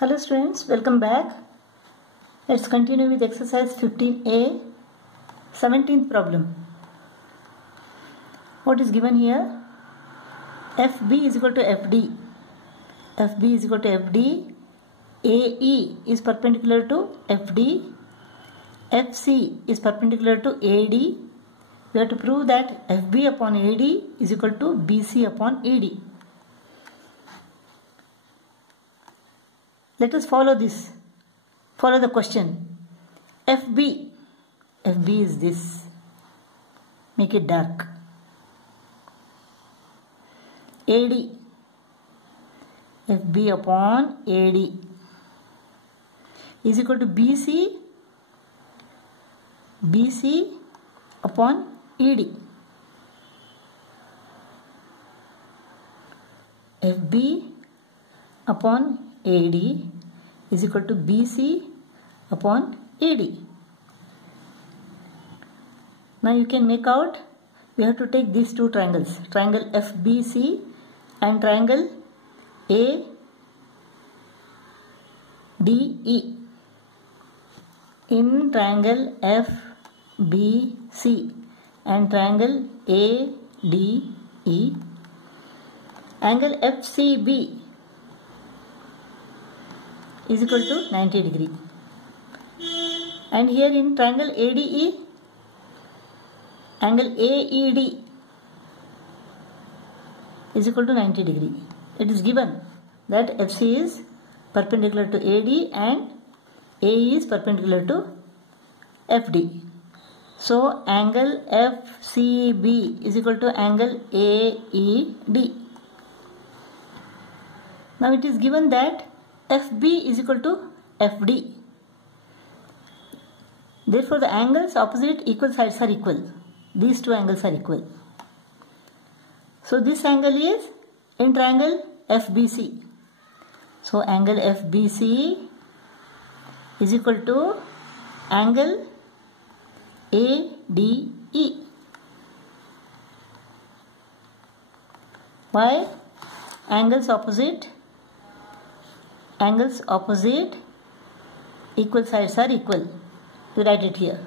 Hello students, welcome back. Let's continue with exercise 15a, 17th problem. What is given here? FB is equal to FD. FB is equal to FD. AE is perpendicular to FD. FC is perpendicular to AD. We have to prove that FB upon AD is equal to BC upon AD. Let us follow this. Follow the question. FB is this. Make it dark. AD. FB upon AD is equal to BC upon AD. FB upon AD is equal to BC upon AD. Now you can make out, we have to take these two triangles, triangle FBC and triangle ADE. In triangle FBC and triangle ADE, angle FCB is equal to 90 degree. And here in triangle ADE, angle AED is equal to 90 degree. It is given that FC is perpendicular to AD and AE is perpendicular to FD. So angle FCB is equal to angle AED. Now it is given that FB is equal to FD. Therefore the angles opposite equal sides are equal. These two angles are equal. So this angle is in triangle FBC. So angle FBC is equal to angle ADE. Why? Angles opposite equal sides are equal. We write it here.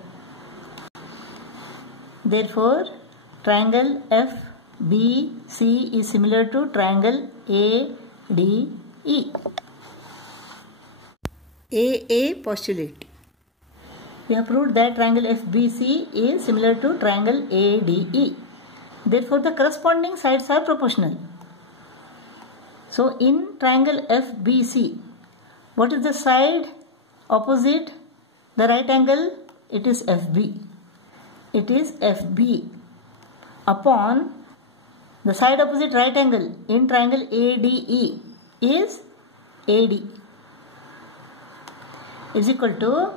Therefore triangle FBC is similar to triangle ADE. AA postulate. We have proved that triangle FBC is similar to triangle ADE. Therefore the corresponding sides are proportional. So in triangle FBC, what is the side opposite the right angle? It is FB. It is FB upon the side opposite right angle in triangle ADE is AD is equal to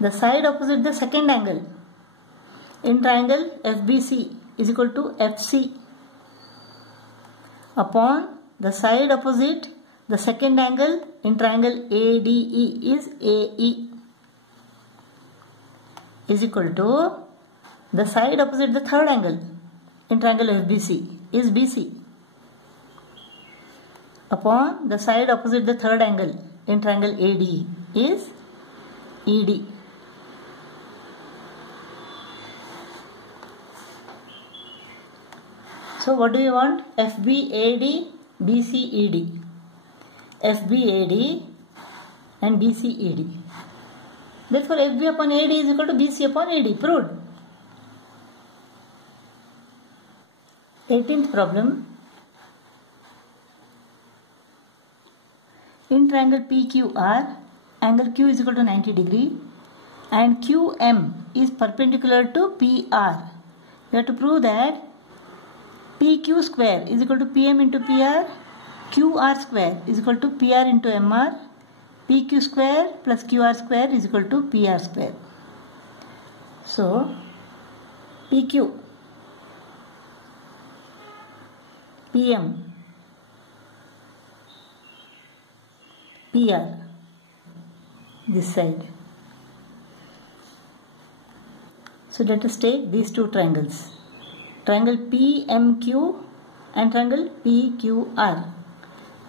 the side opposite the second angle in triangle FBC is equal to FC upon the side opposite the second angle in triangle ADE is AE is equal to the side opposite the third angle in triangle FBC is BC upon the side opposite the third angle in triangle ADE is ED. So what do you want? FBAD, BCED. FBAD and BCED. Therefore FB upon AD is equal to BC upon AD. Proved. 18th problem. In triangle PQR, angle Q is equal to 90 degree and QM is perpendicular to PR. We have to prove that PQ square is equal to PM into PR, QR square is equal to PR into MR, PQ square plus QR square is equal to PR square. So PQ, PM, PR, this side. So let us take these two triangles, triangle PMQ and triangle PQR.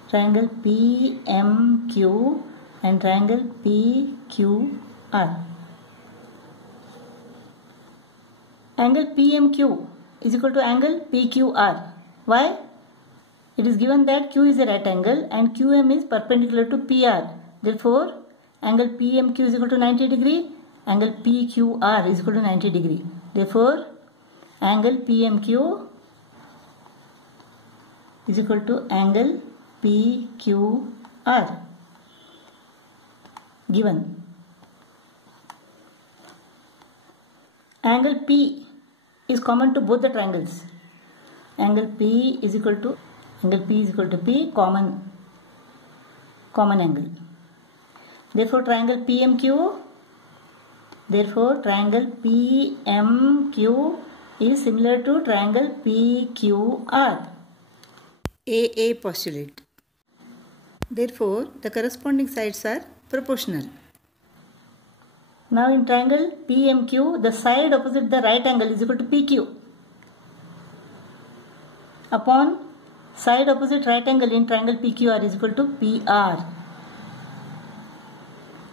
triangle PMQ and triangle PQR. Angle PMQ is equal to angle PQR. Why? It is given that Q is a right angle and QM is perpendicular to PR. Therefore, angle PMQ is equal to 90 degree, angle PQR is equal to 90 degree. Therefore, angle PMQ is equal to angle PQR given. Angle P is common to both the triangles. Angle P is equal to P, common angle. Therefore, triangle PMQ is similar to triangle PQR. AA postulate. Therefore, the corresponding sides are proportional. Now in triangle PMQ, the side opposite the right angle is equal to PQ upon side opposite right angle in triangle PQR is equal to PR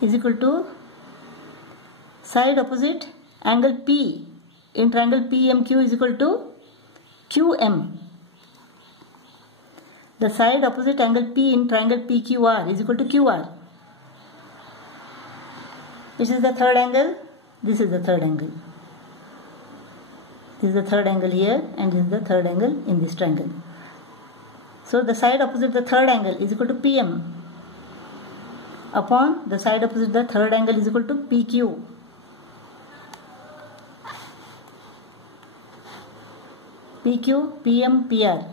is equal to side opposite angle P in triangle PMQ is equal to QM. The side opposite angle P in triangle PQR is equal to QR. This is the third angle, this is the third angle. This is the third angle here and this is the third angle in this triangle. So the side opposite the third angle is equal to PM upon the side opposite the third angle is equal to PQ. PQ, PM, PR.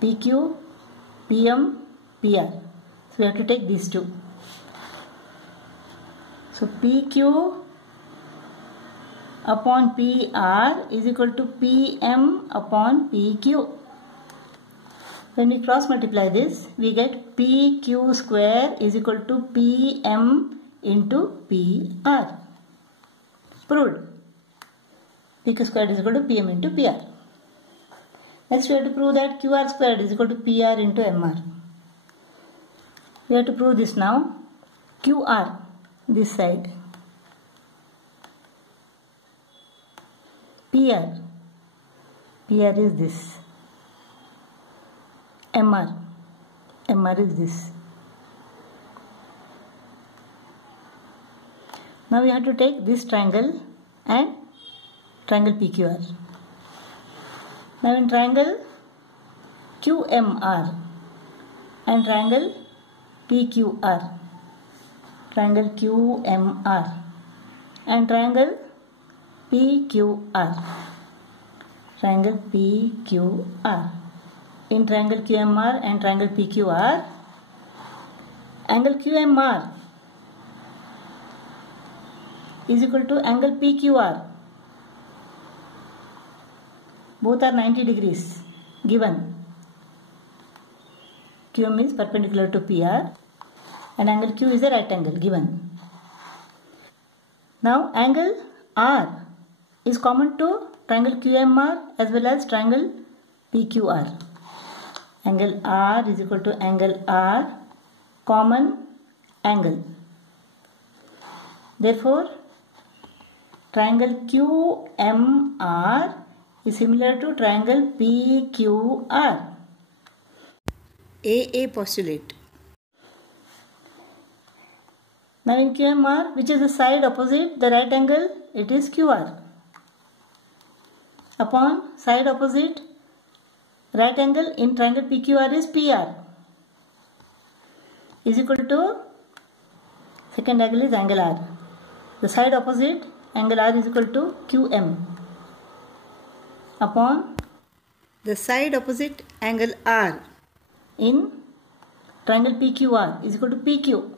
PQ, PM, PR. So we have to take these two. So PQ upon PR is equal to PM upon PQ. When we cross multiply this, we get PQ square is equal to PM into PR. Proved. PQ squared is equal to PM into PR. Next we have to prove that QR squared is equal to PR into MR. We have to prove this now. QR, this side. PR is this. MR is this. Now we have to take this triangle and triangle PQR. Now in triangle QMR and triangle PQR, triangle QMR and triangle PQR, triangle PQR. In triangle QMR and triangle PQR, angle QMR is equal to angle PQR. Both are 90 degrees given. QM is perpendicular to PR and angle Q is a right angle given. Now angle R is common to triangle QMR as well as triangle PQR. Angle R is equal to angle R, common angle. Therefore, triangle QMR is similar to triangle PQR. AA postulate. Now in QMR, which is the side opposite the right angle? It is QR. Upon side opposite right angle in triangle PQR is PR is equal to second angle is angle R. The side opposite angle R is equal to QM upon the side opposite angle R in triangle PQR is equal to PQ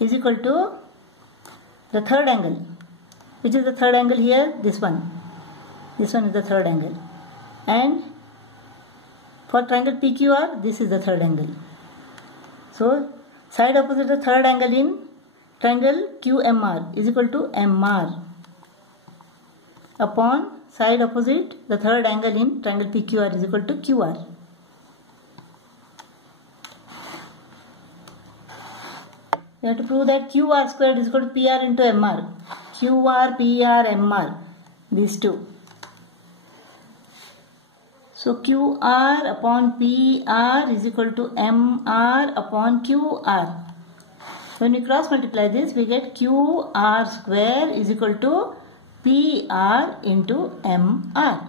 is equal to the third angle. Which is the third angle here? This one. This one is the third angle. And for triangle PQR, this is the third angle. So, side opposite the third angle in triangle QMR is equal to MR upon side opposite the third angle in triangle PQR is equal to QR. We have to prove that QR squared is equal to PR into MR. QR, PR, MR. These two. So QR upon PR is equal to MR upon QR. When we cross multiply this, we get QR square is equal to PR into MR.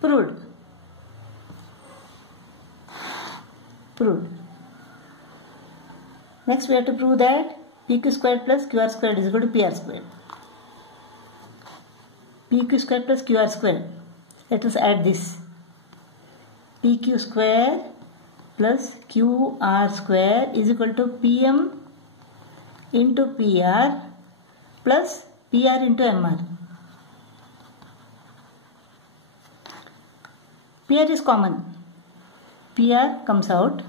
Proved. Proved. Next we have to prove that PQ squared plus QR squared is equal to PR squared. PQ squared plus QR squared. Let us add this. PQ square plus QR square is equal to PM into PR plus PR into MR. PR is common. PR comes out.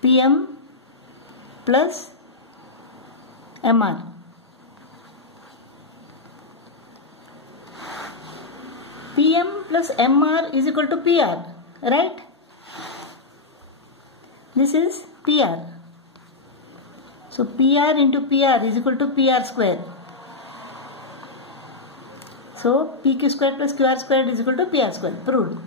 PM plus MR. PM plus MR is equal to PR, right? This is PR. So PR into PR is equal to PR square. So PQ square plus QR square is equal to PR square. Proved.